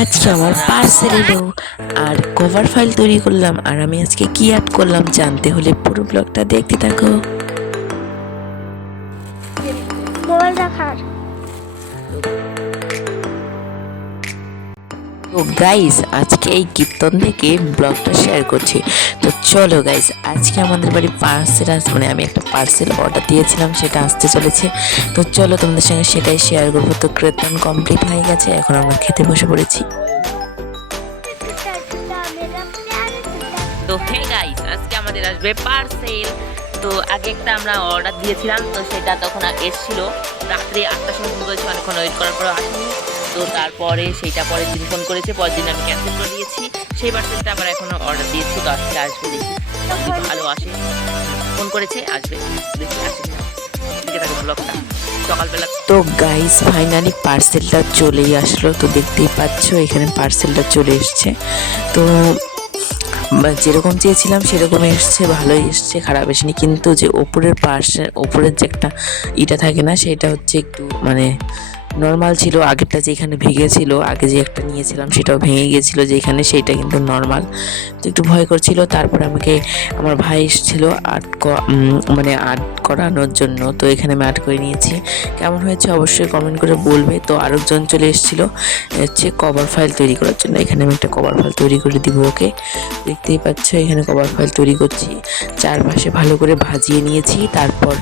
আজকে আমার পার্সেল এলো। আর কভার ফাইল তৈরি করলাম। আর আমি আজকে কি অ্যাড করলাম জানতে হলে পুরো ব্লগটা দেখতে থাকো। মোবাইল রাখার তো গাইস আজকে এই কীর্তন থেকে ব্লগটা শেয়ার করছি। তো চলো গাইস আজকে আমাদের বাড়ি পার্সেল আস মানে আমি একটা পার্সেল অর্ডার দিয়েছিলাম, সেটা আসতে চলেছে। তো চলো তোমাদের সঙ্গে সেটাই শেয়ার করব। তো কীর্তন কমপ্লিট হয়ে গেছে, এখন আমরা খেতে বসে পড়েছি। তো হে আজকে আমাদের আসবে পার্সেল তো আগে একটা আমরা অর্ডার দিয়েছিলাম, তো সেটা তখন এসেছিল। রাত্রে আটটার সময় করেছি, অনেকক্ষণ ওয়েট করার পর আসেনি। তো তারপরে সেইটা পরের দিন ফোন করেছে, পরের দিন আমি ক্যান্সেল করে দিয়েছি। সেই পার্সেলটা আবার এখন অর্ডার দিয়েছি, তো আজকে আসবে দেখি। ভালো আসে ফোন করেছে, আসবে। দেখি, আসে কিনা। দেখে থাকো ব্লগটা সকালবেলা তো গাইস ফাইনালি পার্সেলটা চলেই আসলো। তো দেখতেই পাচ্ছ, এখানে পার্সেলটা চলে এসছে। তো যেরকম চেয়েছিলাম সেরকম এসছে, ভালোই এসছে, খারাপ এসেনি। কিন্তু যে ওপরের পার্সেল ওপরের যে একটা ইটা থাকে না, সেটা হচ্ছে একটু মানে নর্মাল ছিল, আগেরটা যেখানে ভেঙে ছিল আগে যে একটা নিয়েছিলাম সেটাও ভেঙে গিয়েছিল যেখানে সেইটা কিন্তু নর্মাল তো একটু ভয় করছিল, তারপর আমাকে, আমার ভাই এসেছিল আর্ট মানে আর্ট করানোর জন্য। তো এখানে আমি আর্ট করে নিয়েছি। কেমন হয়েছে অবশ্যই কমেন্ট করে বলবে। তো আরেকজন চলে এসেছিল, হচ্ছে কভার ফাইল তৈরি করার জন্য। এখানে আমি একটা কভার ফাইল তৈরি করে দিব ওকে। দেখতেই পাচ্ছ, এখানে কভার ফাইল তৈরি করছি। চারপাশে ভালো করে ভাজিয়ে নিয়েছি। তারপর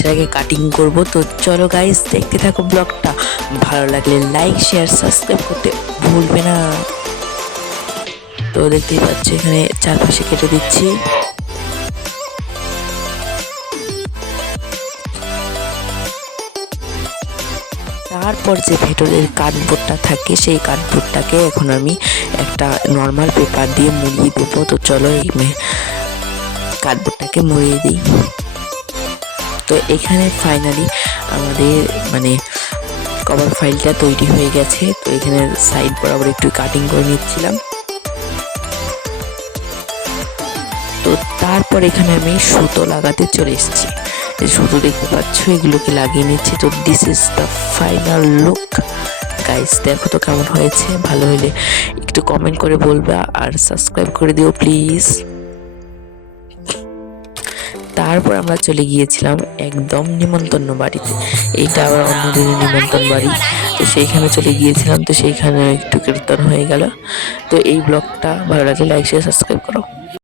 সেটাকে কাটিং করব। তো চলো গাইস দেখতে থাকো ব্লগটা ভালো লাগলে লাইক শেয়ার সাবস্ক্রাইব করতে ভুলবে না। তো দেখতেই পাচ্ছ, এখানে চারপাশে কেটে দিচ্ছি। তারপর যে ভেতরের কার্ডবোর্ডটা থাকে, সেই কার্ডবোর্ডটাকে এখন আমি একটা নর্মাল পেপার দিয়ে মুড়িয়ে দেবো। তো চলো এই কার্ডবোর্ডটাকে মুড়িয়ে দিই। তো এখানে ফাইনালি আমাদের মানে কভার ফাইলটা তৈরি হয়ে গেছে। তো এখানে সাইড বরাবর একটু কাটিং করে নিচ্ছিলাম। তো তারপর এখানে আমি সুতো লাগাতে চলে এসেছি। সুতো দেখতে পাচ্ছ, এগুলোকে লাগিয়ে নিচ্ছি। তো this is the final look guys দেখো তো কেমন হয়েছে। ভালো হলে একটু কমেন্ট করে বলবা আর সাবস্ক্রাইব করে দিও প্লিজ তারপর আমরা চলে গিয়েছিলাম একদম নিমন্তন্ন বাড়িতে। এইটা আবার অন্যদিনের নিমন্তন্ন বাড়ি। তো সেইখানে চলে গিয়েছিলাম, তো সেইখানে একটু কীর্তন হয়ে গেল। তো এই ব্লগটা ভালো লাগলে লাইক শেয়ার সাবস্ক্রাইব করো।